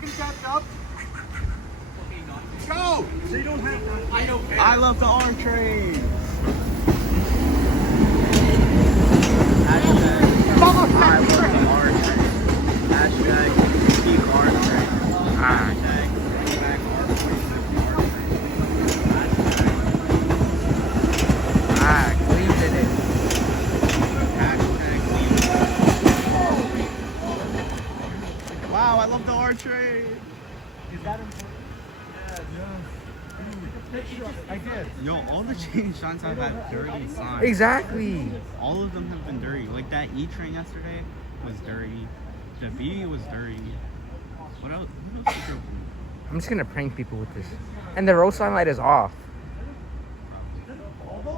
can catch up. Go! They don't have that. I don't care. I love the R train. Hashtag I love the R train. Hashtag keep R train. Hashtag bring back R46 R train. Hashtag cleaned it. Hashtag cleaned it. Wow, I love the R train. Is that important? I did. Yo, all the chain signs have had dirty signs. Exactly. All of them have been dirty. Like that E train yesterday was dirty. The V was dirty. What else? What else is there? I'm just gonna prank people with this. And the road sign light is off.